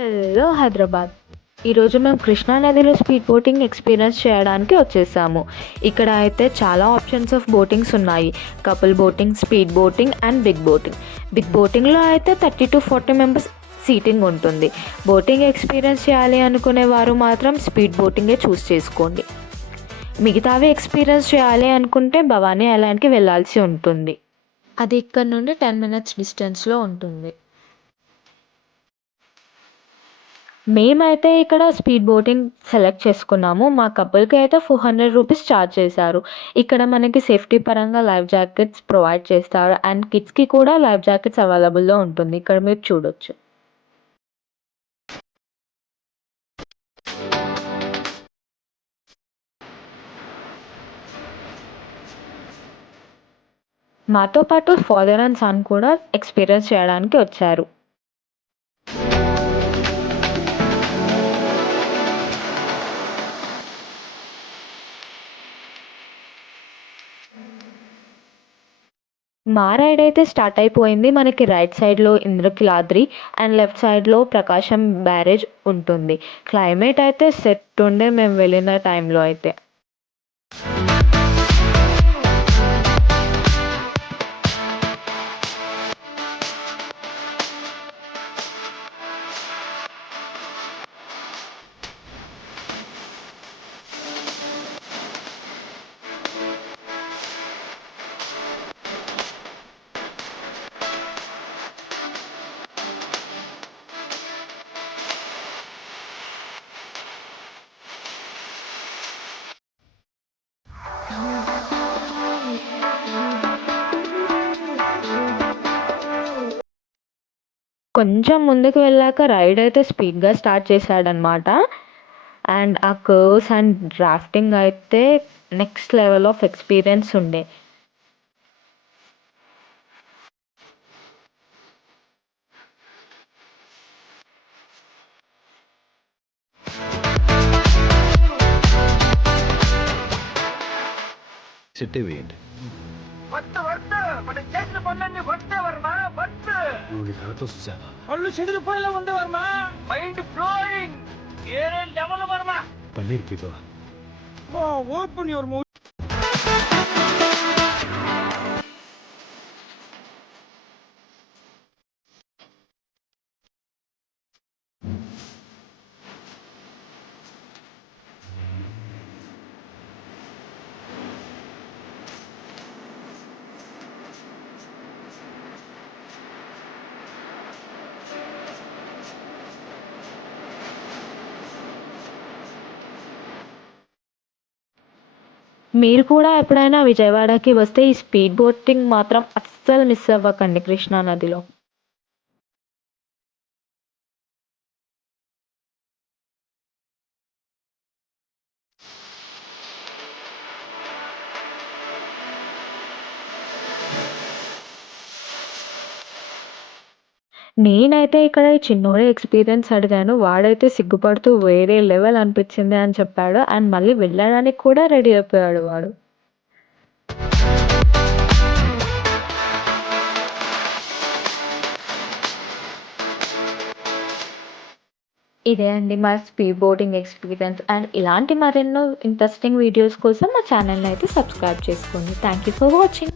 Hello Hyderabad. ఈరోజు మేము కృష్ణా నదిలో స్పీడ్ బోటింగ్ ఎక్స్పీరియన్స్ చేయడానికి వచ్చేసాము. ఇక్కడ అయితే చాలా ఆప్షన్స్ ఆఫ్ బోటింగ్స్ ఉన్నాయి. Couple boating, speed boating and big boating. Big బోటింగ్లో అయితే 30 to 40 మెంబర్స్ సీటింగ్ ఉంటుంది. బోటింగ్ ఎక్స్పీరియన్స్ చేయాలి అనుకునే వారు మాత్రం స్పీడ్ బోటింగే చూస్ చేసుకోండి. మిగతావి ఎక్స్పీరియన్స్ చేయాలి అనుకుంటే భవానీ ఐలాండ్కి వెళ్ళాల్సి ఉంటుంది. అది ఇక్కడ నుండి 10 minutes డిస్టెన్స్లో ఉంటుంది. మేమైతే ఇక్కడ స్పీడ్ బోటింగ్ సెలెక్ట్ చేసుకున్నాము. మా కపుల్‌కి అయితే 400 రూపీస్ ఛార్జ్ చేశారు. ఇక్కడ మనకి సేఫ్టీ పరంగా లైఫ్ జాకెట్స్ ప్రొవైడ్ చేస్తారు. అండ్ కిడ్స్‌కి కూడా లైఫ్ జాకెట్స్ అవైలబుల్‌లో ఉంటుంది. ఇక్కడ మీరు చూడొచ్చు. మాతో పాటు ఫాదర్ అండ్ సన్ కూడా ఎక్స్పీరియన్స్ చేయడానికి వచ్చారు. మా రైడ్ అయితే స్టార్ట్ అయిపోయింది. మనకి రైట్ సైడ్‌లో ఇంద్రకీలాద్రి అండ్ లెఫ్ట్ సైడ్‌లో ప్రకాశం బ్యారేజ్ ఉంటుంది. క్లైమేట్ అయితే సెట్ ఉండే మేము వెళ్ళిన టైంలో అయితే. కొంచెం ముందుకు వెళ్ళాక రైడ్ అయితే స్పీడ్‌గా స్టార్ట్ చేశాడనమాట. అండ్ ఆ కర్వ్స్ అండ్ డ్రాఫ్టింగ్ అయితే నెక్స్ట్ లెవెల్ ఆఫ్ ఎక్స్‌పీరియన్స్ ఉండే. చిట్టి వేయండి. పళ్ళు చెదిరిపోయేలా ఉంది వర్మ. Mind blowing. ఏరే లెవెల్ వర్మ. పన్నీర్ పితో. Open your mouth. మీరు కూడా ఎప్పుడైనా విజయవాడకి వస్తే ఈ స్పీడ్ బోటింగ్ మాత్రం అస్సలు మిస్ అవ్వకండి కృష్ణా నదిలో. నేనైతే ఇక్కడ ఈ చిన్నోడే ఎక్స్‌పీరియన్స్ అడిగాను. వాడైతే సిగ్గుపడుతూ వేరే లెవెల్ అనిపించింది అని చెప్పాడు. అండ్ మళ్ళీ వెళ్ళడానికి కూడా రెడీ అయిపోయాడు వాడు. ఇదే అండి మా స్పీడ్ బోటింగ్ ఎక్స్‌పీరియన్స్. అండ్ ఇలాంటి మరెన్నో ఇంట్రెస్టింగ్ వీడియోస్ కోసం మా ఛానల్‌ని అయితే సబ్స్క్రైబ్ చేసుకోండి. Thank you for watching.